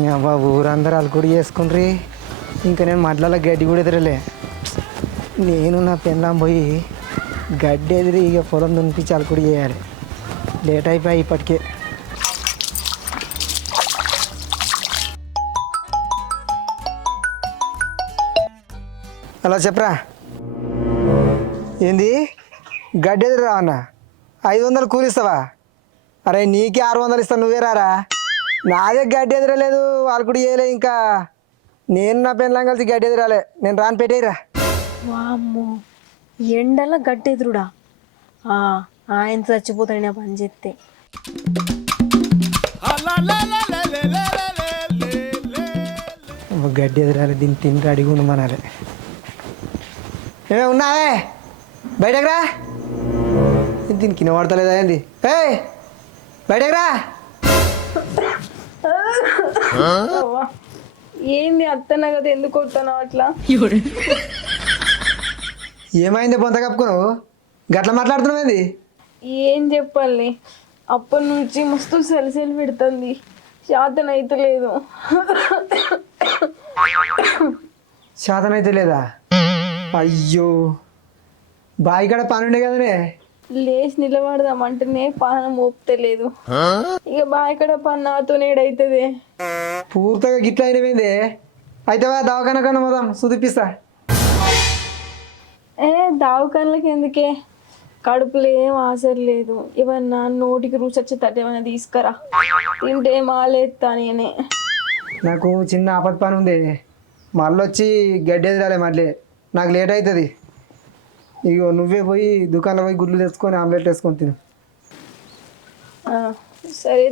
బాబు ఊరందరూ అలుకుడి చేసుకుండ్రి. ఇంకా నేను మడ్లలో గడ్డి కూడా ఎదురలే. నేను నా పెళ్ళాం పోయి గడ్డి ఎదిరి ఇక పొలం దునిపించి అలుకుడి చేయాలి. లేట్ అయిపోయి ఇప్పటికే. అలా చెప్పరా? ఏంది? గడ్డి ఎదురు అన్న. ఐదు వందలు కూలిస్తావా? అరే నీకే ఆరు వందలు ఇస్తాను నువ్వే రారా? నాదే గడ్డి ఎదురలేదు వాళ్ళు కూడా చేయలే ఇంకా. నేను నా పెళ్ళం కలిసి గడ్డి ఎదురాలే. నేను రాని పెట్టేయరా. వామ్మో ఎండల గట్టెదురుడా ఆ, ఆయన చచ్చిపోతాడు నా పని చేస్తే అమ్మ, గడ్డి ఎదురాలి దీన్ని తింటే అడిగి ఉండమనాలి. ఏమే ఉన్నావే? బయటకు రా. దీనికి కింద పడతలేదా ఏంది? ఏ బయటకు రా. ఏంది అత్తన కదా ఎందుకు కొడతాను అట్లా? ఏమైంది పొంత కప్పుకున్నావు? గట్ల మాట్లాడుతున్నావు ఏం చెప్పాలి? అప్పటి నుంచి మస్తు సెలసెలు పెడుతుంది. శాతం అయితే లేదు. శాతం అయితే లేదా? అయ్యో. బావి కాడ పని ఉండే కదనే. లేచి నిలబడదామంటేనే పానం మోపుతలేదు ఇక బాయకడ పని నాతో నేడైతుంది పూర్తిగా గిట్ల అయినవేంది? అయితే దవాఖాన కన్నా పోదాం చూపిస్తా ఏ దావకాన్లకి ఎందుకే? కడుపులో ఏం ఆసరు లేదు. ఇవన్నా నోటికి రుచి వచ్చేటట్టు ఏమైనా తీసుకురా. తింటే మాలేస్తా నేనే. నాకు చిన్న ఆపద పని ఉంది. మళ్ళీ వచ్చి గడ్డి ఎదురాలి మళ్ళీ. నాకు లేట్ అవుతుంది ఇగో నువ్వే పోయి దుకాణంలో పోయి గుడ్లు తెచ్చుకొని ఆమ్లెట్ వేసుకొని తిను. సరే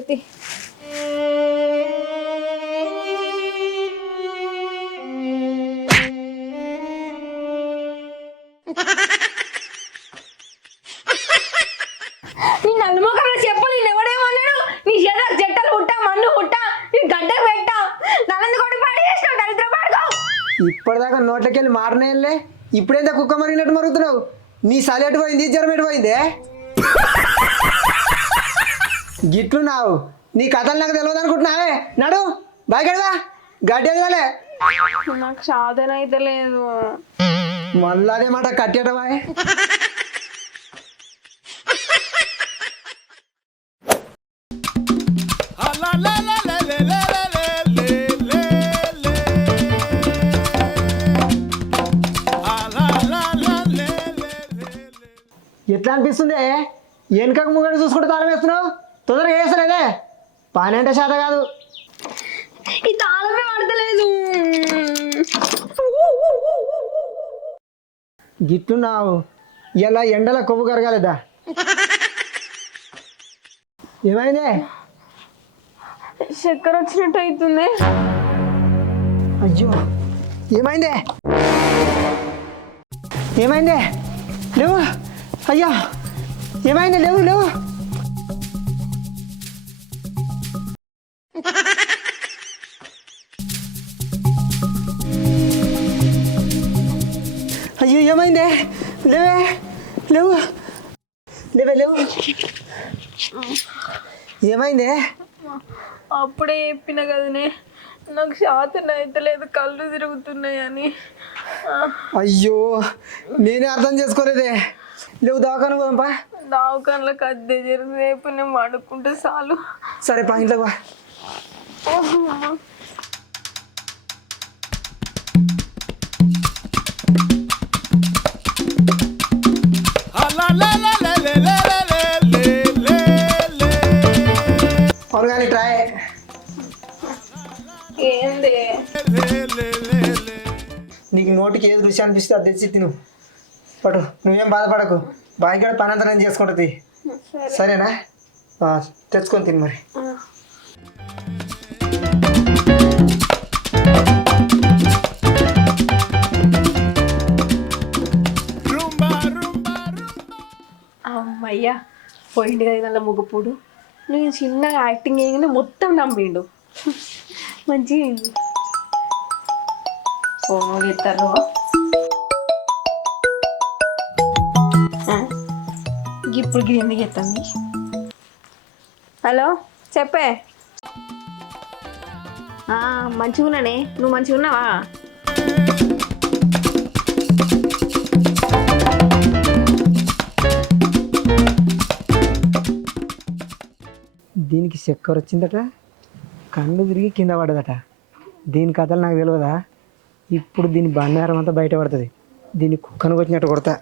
నీ నలుముఖంలో చెప్పు నేను ఎవడేమన్నాడు నీ చేత చెట్టలు పుట్టా మన్ను పుట్టా నీ గడ్డ పెట్టా. నలంది కొట్టి పాడి చేసినావు దరిద్ర పాడుకో ఇప్పటిదాకా నోట్లకెళ్ళి మారనేళ్ళే ఇప్పుడేంత కుక్క మరిగినట్టు మరుగుతున్నావు? నీ సలి ఎటు పోయింది? జ్వరం ఎటు పోయిందే? గిట్లు నావు నీ కథలు నాకు తెలియదు అనుకుంటున్నావే. నడు బాగా గడ్డి ఎదగాలే నాకు సాధన అయితే లేదు. మళ్ళీ అదే మాట కట్టేటవా ఎట్లా అనిపిస్తుంది? వెనుకకు ముంగడు చూసుకుంటే తాళం వేస్తున్నావు? తొందరగా వేస్తలేదే పని అంటే శాత కాదు. ఈ తాళమే పడతలేదు గిట్టున్నావు. ఇలా ఎండల కొవ్వు కరగాలేదా? ఏమైంది? చక్కెర వచ్చినట్టు అవుతుంది అయ్యో ఏమైంది? ఏమైంది? లేవు అయ్యా ఏమైనా లేవు లేవు. అయ్యో ఏమైందే? లేవే లేవు. లేవే లేవు. ఏమైందే? అప్పుడే చెప్పిన కదనే నాకు శాతం అయితే లేదు కళ్ళు తిరుగుతున్నాయని. అయ్యో నేనే అర్థం చేసుకోలేదే. లేవు దవాఖాన పోదాంపా దావకాన్లకు అద్దె జరిగి రేపు నేను పడుకుంటే చాలు. సరే పా ఇంట్లోకి పా. ట్రై నోటికి ఏది రుచి అనిపిస్తే అది తెచ్చి తిను. పటు నువ్వేం బాధపడకు. బాగా కూడా పని అంతా నేను చేసుకుంటుంది. సరేనా? తెచ్చుకొని తిను మరి. అమ్మయ్యా పోయింది కదా నల్ల ముగ్గుపూడు నేను చిన్నగా యాక్టింగ్ చేయగానే మొత్తం నమ్మిండు. మంచిగా అయింది. ఇప్పుడు గిరి ఎందుకు ఎత్తండి హలో చెప్పే. మంచిగా ఉన్నానే. నువ్వు మంచిగా ఉన్నావా? దీనికి చక్కెర వచ్చిందట కళ్ళు తిరిగి కింద పడదట దీని కథలు నాకు తెలియదా? ఇప్పుడు దీని బండారం అంతా బయట పడుతుంది. దీన్ని కుక్కను వచ్చినట్టు కొడతా.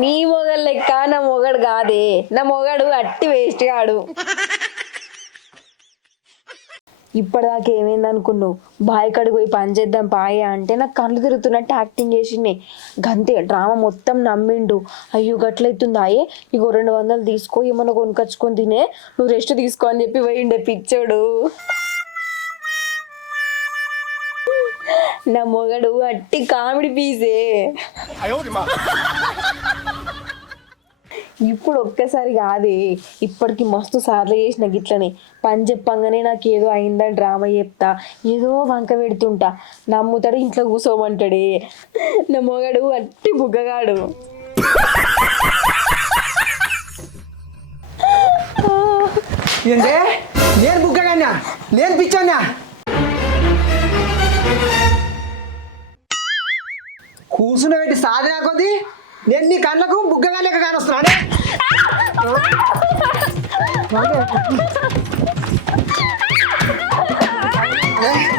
నీ మొగడు లెక్క నా మొగడు కాదే. నా మొగడు అట్టి వేస్ట్ కాడు ఇప్పటిదాకా ఏమైంది అనుకున్నావు? బాయ్ కడుగు పోయి పని చేద్దాం పాయ అంటే నాకు కళ్ళు తిరుగుతున్నట్టు యాక్టింగ్ చేసిండే. గంతే డ్రామా మొత్తం నమ్మిండు. అయ్యో గట్లయితుందా? ఆయే ఇగో రెండు వందలు తీసుకో ఏమన్నా కొనుకొచ్చుకొని తినే. నువ్వు రెస్ట్ తీసుకో అని చెప్పి పోయిండే పిచ్చోడు. నా మొగడు అట్టి కామెడీ పీసే ఇప్పుడు ఒక్కసారి కాదే ఇప్పటికి మస్తు సార్లు చేసిన గిట్లనే. పని చెప్పంగానే నాకు ఏదో అయిందని డ్రామా చెప్తా ఏదో వంక పెడుతుంటా. నమ్ముతాడు ఇంట్లో కూసోమంటాడే. నా అట్టి బుగ్గగాడు. ఏంటే నేను బుగ్గగానా నేను పిచ్చానా కూర్చున్న పెట్టి సాధన కొద్ది? నేను నీ కళ్ళకు బుగ్గగా లెక్క కానొస్తున్నాడే కూర్చున్న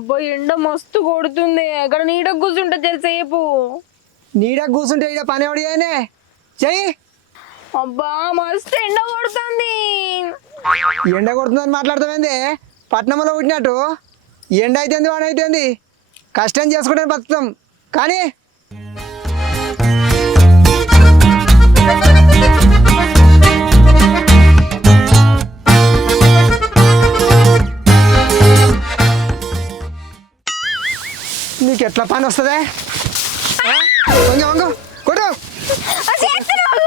అబ్బా ఎండ మస్తు కొడుతుంది. అక్కడ నీడ కూర్చుంటా తెలిసేపు? నీడ కూర్చుంటే ఇక పని ఎవడు చేయనే? చెయ్యి. అబ్బా మస్తు ఎండ కొడుతుంది. ఎండ కొడుతుందని మాట్లాడుతామైంది పట్నంలో పుట్టినట్టు. ఎండ అయితేంది వాడు అయితేంది. కష్టం చేసుకుంటే బతుకుతాం. కానీ నీకు ఎట్లా పని వస్తుందే? వంగు కొట్టు.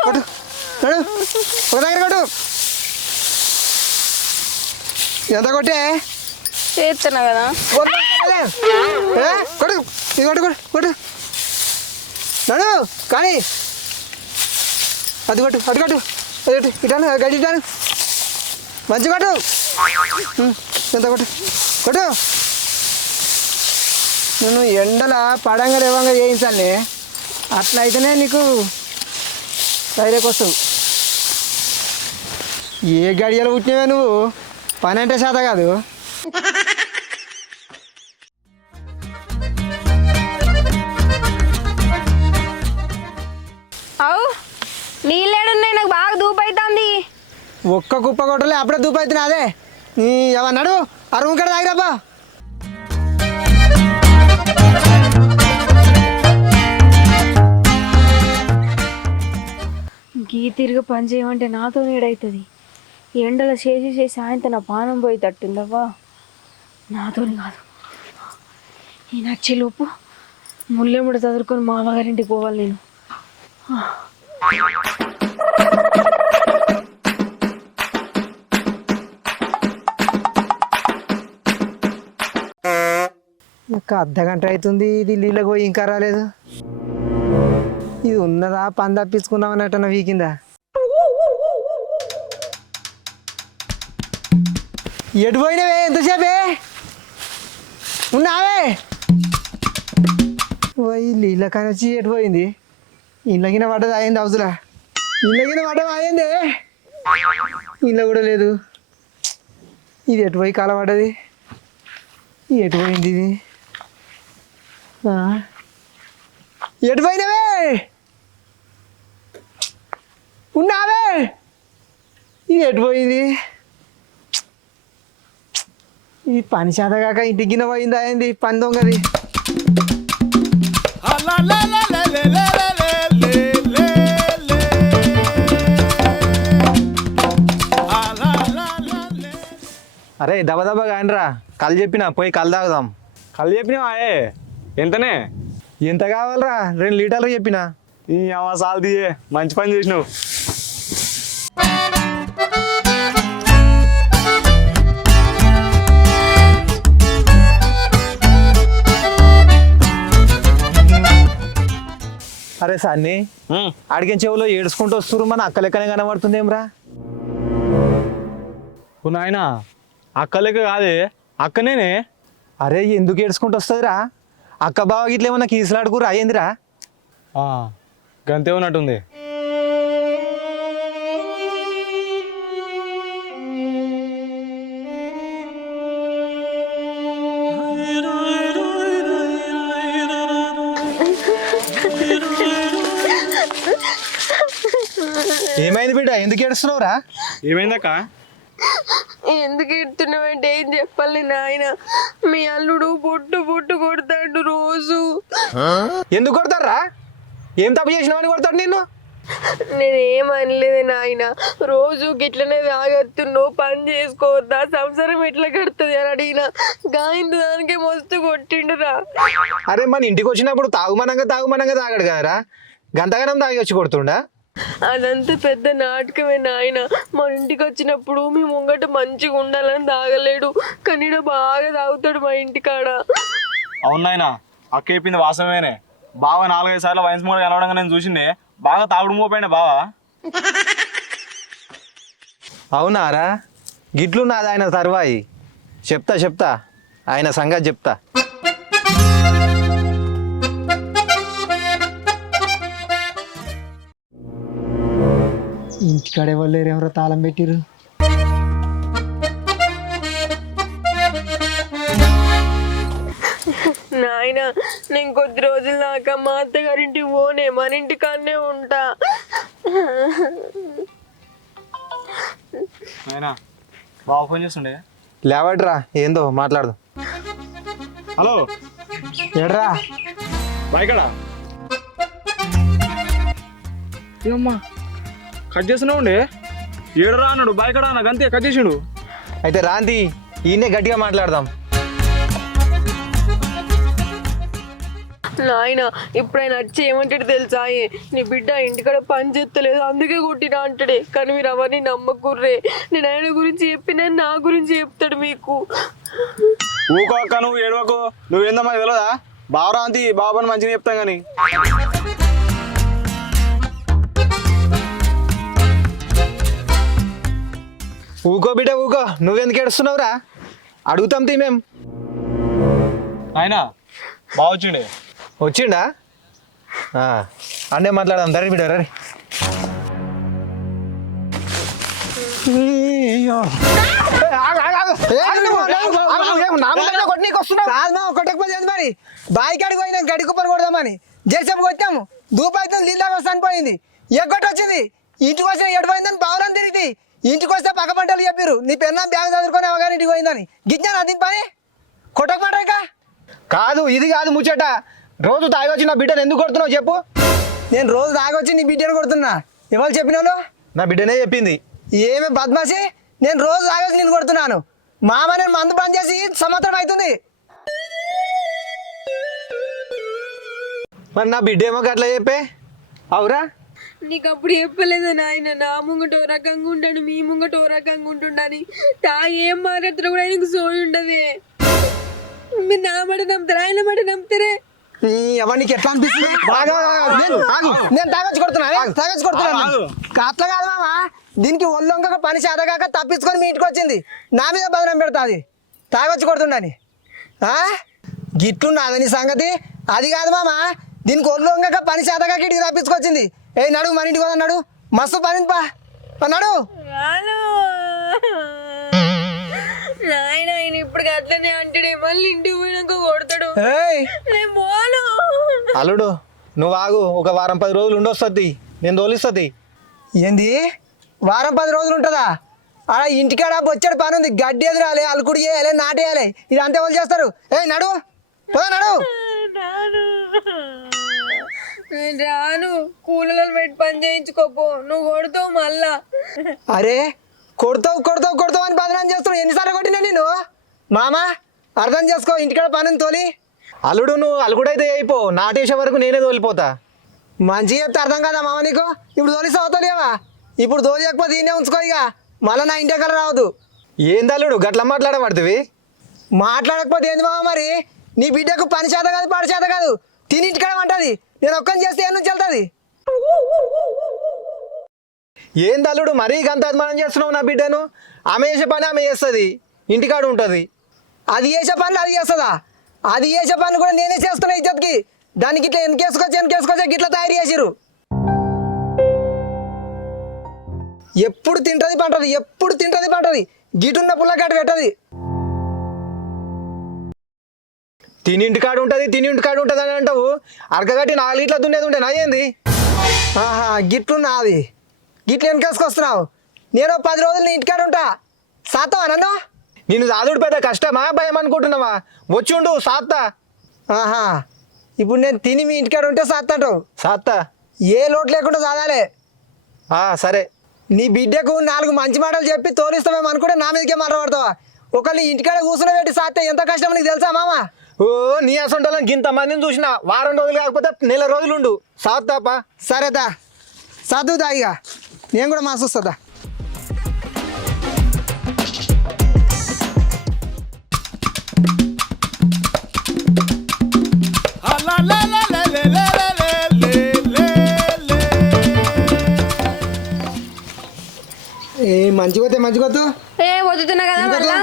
కొట్టు. నడు ఒక దగ్గర కొట్టు. ఎంత కొట్టే? చేస్తున్నా కదా. ఇది కొట్టు కొట్టు కొట్టు. నడు కానీ. అది కొట్టు అటు కొట్టు. అది కొట్టు. ఇటాను గడ్డి ఇటాను. మంచి కొట్టు. ఎంత కొట్టు? కొట్టు. నేను ఎండల పడంగా లేవంగా చేయించాలి అట్లా అయితేనే నీకు ధైర్యకు వస్తావు ఏ గడియలు పుట్టినవే నువ్వు? పని అంటే శాత కాదు. అవు నీళ్ళేడున్నాయి నాకు బాగా దూపైతుంది. ఒక్క కుప్ప కొట్టలే అప్పుడే దూపు అవుతున్నా అదే. నీ ఎవన్నాడు రూమ్ కడ తాగిరాబా ఈ తిరిగి పని చేయమంటే నాతో నీడవుతుంది ఎండలో చేసి చేసి ఆయనతో నా పానం పోయి తట్టిందవ్వా? నాతో కాదు. ఈ నచ్చిలోపు ముళ్ళెముడ చదువుకొని మా అమ్మగారింటికి పోవాలి నేను. నాకు అర్ధ గంట అవుతుంది. ఇది నీళ్ళ పోయి ఇంకా రాలేదు. ఉన్నదా? పని తప్పించుకుందాం అన్నట్టు వీకిందా? ఎటు పోయినవే ఎంతసేపే? ఉన్నావే? పోయి నీళ్ళ వచ్చి ఎటు పోయింది ఇళ్ళకిన పడ్డది అయింది అవసరా ఇళ్ళకిన పడ్డది అయింది ఇళ్ళ కూడా లేదు. ఇది ఎటు పోయి కాల పడ్డది? ఎటు పోయింది ఇది? ఆ? ఎటు పోయినవే ఉన్నావే? ఇది ఎటు పోయింది? ఈ పని చేతగాక ఇంటికి పోయిందా ఏంది? పని దొంగది. అరే దబ దబ కానిరా కళ్ళు చెప్పిన పోయి కళ్ళు తాగుదాం. కళ్ళు చెప్పినావా ఏ? ఎంతనే? ఎంత కావాలరా? రెండు లీటర్లు చెప్పిన. ఈ అమ్మ సాల్ తీయే మంచి పని చేసినావు. అరే సన్ని అడిగిన చెవులో ఏడుచుకుంటూ వస్తున్నారు మన అక్క లెక్కనే కనబడుతుంది ఏమ్రా ఓ నాయన అక్క లెక్క కాదే అక్కనేనే. అరే ఎందుకు ఏడుచుకుంటూ వస్తుందిరా? అక్క బావ గిట్ల ఏమన్నా కీసులాడుకురా అయ్యిందిరా ఆ, గంతే ఉన్నట్టుంది. ఏమైంది బిడ్డ? ఎందుకు ఏడుస్తున్నావురా? ఏమైందక్క? ఎందుకు ఎడుతున్నావంటే ఏం చెప్పాలి నాయన? మీ అల్లుడు పొట్టు పొట్టు కొడతాడు రోజు. ఎందుకు కొడతారా ఏం తప్పు చేసినావని కొడతాడు నిన్ను? నేనేం అనలేదు నాయన. రోజు గిట్లనే తాగెత్తున్నావు పని చేసుకోవద్దా సంసారం ఎట్లా కడుతుంది అని అడిగిన గాయంత దానికే మస్తు కొట్టిండురా. అరే మన ఇంటికి వచ్చినప్పుడు తాగుమనంగా తాగుమనంగా తాగడు కదరా. గంతగానం తాగి వచ్చి కొడుతుండా? అదంతా పెద్ద నాటకమే నాయన. మన ఇంటికి వచ్చినప్పుడు మీ ముంగట మంచిగా ఉండాలని తాగలేడు కానీ బాగా తాగుతాడు మా ఇంటికాడ. అవును నాయన అక్క చెప్పింది వాసమేనే. బావ నాలుగైదు సార్లు వయసు మూడు కలవడంగా నేను చూసిండే. బాగా తాగుడు మోపోయినా బావా? అవునారా గిట్లు నాది ఆయన తర్వాయి చెప్తా చెప్తా. ఆయన సంగతి చెప్తా. ఇంటికాడ ఎవరు లేరు ఎవరో తాళం పెట్టిరు నాయన నేను కొద్ది రోజుల దాకా మా అత్తగారింటికి పోనే మన ఇంటికాడనే ఉంటా. నాయన బావ ఫోన్ చేస్తుండే. లేవట్రా ఏందో మాట్లాడదు హలో. ఎడరా. బాయ్కడా ఏమ్మా కట్ చేస్తున్నావు ఉండే? ఏడరా అన్నాడు బాయ్కడా అన్న గంతే కట్ చేసిండు. అయితే రాంతి ఈయనే గట్టిగా మాట్లాడదాం. నాయన ఇప్పుడు ఆయన వచ్చి ఏమంటాడు తెలుసా? ఏ, నీ బిడ్డ ఇంటికాడ పని చేస్తలేదు అందుకే కొట్టినా అంటాడే. కానీ మీరు అవన్నీ నమ్మకుర్రే. నేను ఆయన గురించి చెప్పినా నా గురించి చెప్తాడు మీకు. ఊకో అక్క నువ్వు ఏడవకు. నువ్వేందో మాకు తెలియదా బావరా అంతి బాబాని మంచిగా చెప్తాం కానీ. ఊకో బిడ్డ ఊకో. నువ్వెందుకు ఏడుస్తున్నావురా? అడుగుతాం తీ మేం. ఆయన బావ వచ్చిండే. వచ్చిండా? ఆ, అన్నే మాట్లాడదాం. దరి బిడ్డ రే కాదు మా కొట్టకపోతే ఏంది మరి? బావి కాడికి పోయినా గడి కుప్పలు కొడదామని. జేసేపు కొట్టాము దూపు అయితే నీళ్ళు వస్తాను పోయింది. ఎగ్గొట్టి వచ్చింది ఇంటికి వచ్చిన ఎటు పోయిందని బావులని తిరిగి ఇంటికి వస్తే పక్క పంటలు చెప్పారు నీ పెన్నా బ్యాగ్ చదువుకొని అవగానే ఇంటికి పోయిందని. గిజ్ఞాను అది పని? ఇక. కాదు ఇది కాదు ముచ్చట. రోజు తాగొచ్చి నా బిడ్డను ఎందుకు కొడుతున్నావు చెప్పు. నేను రోజు తాగొచ్చి నీ బిడ్డను కొడుతున్నా. ఎవరు చెప్పిన? నా బిడ్డనే చెప్పింది. ఏమి బద్మాసి నేను రోజు తాగొచ్చి నేను కొడుతున్నాను. మామ నేను మందు బంద్ చేసి సంవత్సరం అవుతుంది. మరి నా బిడ్డ ఏమో అట్లా చెప్పే. అవురా? నీకు అప్పుడు చెప్పలేదా నాయన నా ముంగట ఓ రకంగా ఉంటాడు మీ ముంగట ఓ రకంగా ఉంటుండని. తా ఏం మాట్లాడుతున్నా కూడా ఆయనకు సోయి ఉండదే. మీరు నా మాట నమ్ముతారా? ఆయన మాట నమ్ముతారే? నీకు ఎట్లా అనిపిస్తుంది? బాగా నేను ఆగు. నేను తాగొచ్చి కొడుతున్నా తాగొచ్చి కొడుతున్నాను ఆగు. అట్లా కాదు మామ దీనికి ఒళ్ళొంగక పని చేతగాక తప్పించుకొని మీ ఇంటికి వచ్చింది. నా మీద బదనం పెడతాది. తాగొచ్చి కొడుతుండని ఆ? గిట్లున్నది నీ సంగతి? అది కాదు మామ దీనికి ఒళ్ళొంగక పని చేతగాక ఇటుకి తప్పించుకొచ్చింది. ఏ నడు మన ఇంటికి పోదాం నడు. మస్తు పని పా ఆ, నడు నాయన ఆయన ఇప్పుడు అట్లనే అంటాడే. మళ్ళీ ఇంటికి పోయినాక కొడతాడు. ఏయ్. నేను పోను. అల్లుడు నువ్వు ఆగు. ఒక వారం పది రోజులు ఉండొస్తుంది. నేను తోలిస్తుంది. ఏంది? వారం పది రోజులు ఉంటుందా? అలా ఇంటికాడ బొచ్చడి పని ఉంది. గడ్డి ఎదురాలి అలుకుడు చేయాలి నాటేయాలి ఇది అంతే వాళ్ళు చేస్తారు? ఏ నడు. పోదా నడు. రాను. కూలలో పెట్టి పని చేయించుకోపో నువ్వు కొడుతావు మళ్ళా. అరే కొడతావు కొడతావు కొడతావు అని బదనాం చేస్తున్నావు. ఎన్నిసార్లు కొట్టినా నేను మామ అర్థం చేసుకో ఇంటికాడ పని ఉంది తోలి. అల్లుడు నువ్వు అల్లుడైతే అయిపో. నాటేసే వరకు నేనే తోలిపోతా. మంచిగా చెప్తే అర్థం కదా మామ నీకు? ఇప్పుడు తోలిస్తావు తోలేవా ఇప్పుడు తోలియకపోతే ఈయనే ఉంచుకో ఇక. మళ్ళీ నా ఇంటి కల రావద్దు. ఏంది అల్లుడు గట్ల మాట్లాడబడుతుంది మాట్లాడకపోతే ఏంది మామ మరి? నీ బిడ్డకు పని చేత కాదు పాడు చేత కాదు. తిని ఇంటికాడ అంటది నేను ఒక్కని చేస్తే ఏం నుంచి వెళ్తుంది? ఏంది అల్లుడు మరీ గంత అభిమానం చేస్తున్నావు నా బిడ్డను? ఆమె చేసే పని ఆమె చేస్తుంది. ఇంటికాడ ఉంటుంది. అది చేసే పనులు అది చేస్తుందా? అది చేసే పనులు కూడా నేనే చేస్తున్నా ఇజ్జత్కి. దానికి ఇట్లా వెనకేసుకొచ్చి వెనకేసుకొచ్చి గిట్లా తయారు చేసిరు ఎప్పుడు తింటది పంటది ఎప్పుడు తింటది పంటది. గిటున్న పుల్లగడ్డ పెట్టది. తిని ఇంటికాడ ఉంటుంది తిని ఇంటికాడ ఉంటుంది అని అంటావు? అరకగట్టి నాలుగు ఇట్లా దున్నేది ఉంటే నా ఏంది? ఆహా గిట్లున్నా అది గిట్లు వెనకేసుకొస్తున్నావు నేను పది రోజులు నీ ఇంటికాడ ఉంటా. సాత్తవా నన్ను నేను సాదుడు పెద్ద కష్టమా భయం అనుకుంటున్నావా? వచ్చి ఉండు సాత్తా. ఆహా ఇప్పుడు నేను తిని మీ ఇంటికాడ ఉంటే సాత్తంటావు సాత్తా? ఏ లోటు లేకుండా ఆ, సరే. నీ బిడ్డకు నాలుగు మంచి మాటలు చెప్పి తోలిస్తామేమో అనుకుంటే నా మీదకే మాట్లాడతావా ఒకళ్ళు ఇంటికాడ కూర్చుని పెట్టి సాత్తే ఎంత కష్టం నీకు తెలుసా మామ? ఓ నీ అసంటోళ్ళని ఇంత మందిని చూసిన వారం రోజులు కాకపోతే నెల రోజులు ఉండు సాత్తాపా సరేదా. చదువుదా ఇక నేను కూడా మాస్ వస్తుందా ఏ మంచిగా మంచిగా ఏ వదుతున్నా కదా మళ్ళా?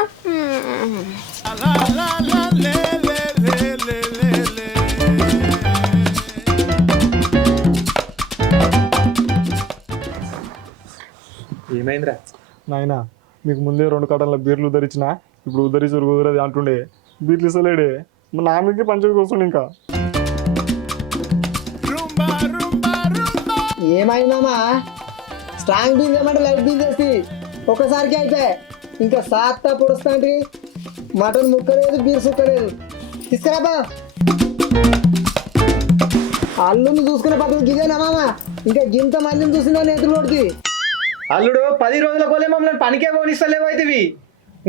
ఏమైందిరా? నాయనా మీకు ముందే రెండు కటన్ల బీర్లు ఉద్ధరించిన ఇప్పుడు ఉద్ధరించరు కుదరది అంటుండే. బీర్లు ఇస్తలేడే. నా మీదకి పంచకి వస్తుండే ఇంకా. ఏమైందమ్మా స్ట్రాంగ్ బీజ్ ఏమంటే లైట్ బీజ్ వేసి ఒకసారికి అయిపోయి. ఇంకా సాత్తా పొడుస్తాంటి. Mutton ముక్కలేదు beer సుక్కలేదు. తీసుకురాబా అల్లుని చూసుకునే ఇదేనా మామ? ఇంకా గింత మందిని చూసిందో నేతులు కొడుతుంది అల్లుడు పది రోజుల కోలే మమ్మల్ని పనికే పోనిస్తలేవు అయితే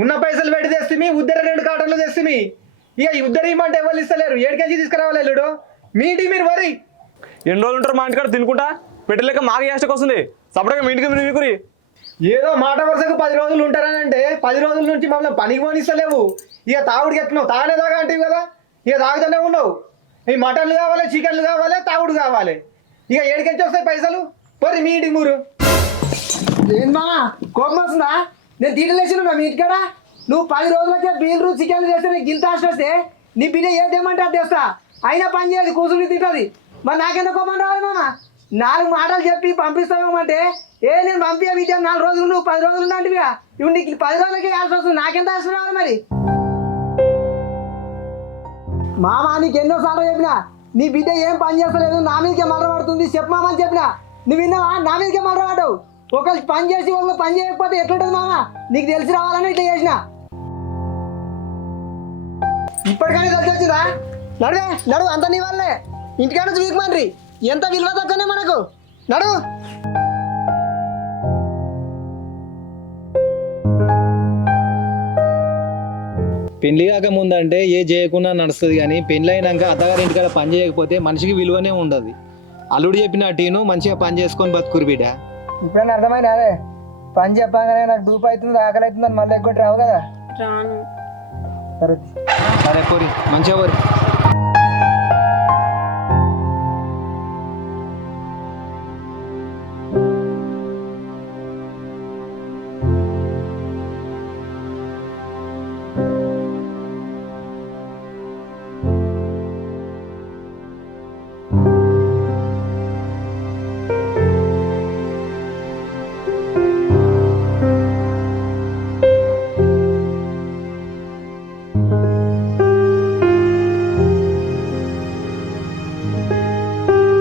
ఉన్న పైసలు పెట్టి తెస్తుంది ఉద్దర రెండు కాటన్లు తెస్తుంది ఇక ఈ ఉద్దర ఇమ్మంటే ఎవరు ఇస్తలేరు? ఏడుకేజీ తీసుకురావాలి అల్లుడు. మీ ఇంటికి మీరు వరి. ఎన్ని రోజులు ఉంటారు మా ఇంటికాడ తినుకుంటా? పెట్టలేక మాకు యాస్టకి వస్తుంది. సపరేట్గా మీ ఇంటికి మీరు మీకురి ఏదో మాట వరుసకు పది రోజులు ఉంటారని అంటే పది రోజుల నుంచి మమ్మల్ని పనికి పోనిస్తలేవు. ఇక తాగుడికి ఎత్తున్నావు. తాగనే తాగా అంటివి కదా. ఇక తాగుతూనే ఉండవు ఈ మటన్లు కావాలి చికెన్లు కావాలి తాగుడు కావాలి. ఇక ఏడికెచ్చి వస్తాయి పైసలు. పోరి మీ ఇంటికి మూరు. ఏం కోపం వస్తుందా? నేను తీటలేసిన మీ ఇంటికాడ నువ్వు పది రోజులకే బీలు చికెన్ చేస్తే నీకు గింత ఆశ వస్తే నీ బిడ్డ ఏం తెమ్మంటే అది తెస్తా. అయినా పని చేయదు కూర్చుని తింటుంది. మరి నాకెంత కోపం రావాలి మామ? నాలుగు మాటలు చెప్పి పంపిస్తామేమంటే ఏ నేను పంపించా విద్య నాలుగు రోజులు నువ్వు పది రోజులు ఉన్నాంటివిగా ఇప్పుడు నీకు పది రోజులకే ఆశ వస్తుంది నాకెంత ఆశ రావాలి మరి? మామ నీకు ఎన్నోసార్లు చెప్పినా నీ బిడ్డ ఏం పని చేస్తలేదు నా మీదకే మర్ర పడుతుంది చెప్పు చెప్పినా. నువ్వు విన్నావా? నా మీదకే మర్ర పడవు ఒకళ్ళు పని చేసి ఒకళ్ళు పని చేయకపోతే ఎట్లుంటుంది మామ? నీకు తెలిసి రావాలని ఇట్లా చేసిన. ఇప్పటికైనా తెలిసి వచ్చిందా? నడువే నడు అంత నీ వాళ్ళే ఇంటికాడ నుంచి వీకమన్రి ఎంత విలువ తక్కువనే మనకు. నడు. పెళ్ళి కాక ముందంటే ఏ చేయకుండా నడుస్తుంది కానీ పెళ్ళి అయినాక అత్తగారి ఇంటికాడ పని చేయకపోతే మనిషికి విలువనే ఉండదు. అల్లుడు చెప్పిన టీను మంచిగా పని చేసుకొని బతుకురు బిడ్డ. ఇప్పుడైనా అర్థమైనా అదే? పని చెప్పగానే నాకు దూపు అవుతుంది ఆకలి అవుతుంది అని మళ్ళీ ఎక్కువ రావు కదా? రాను. సరే. సరే పోరి మంచిగా పోరి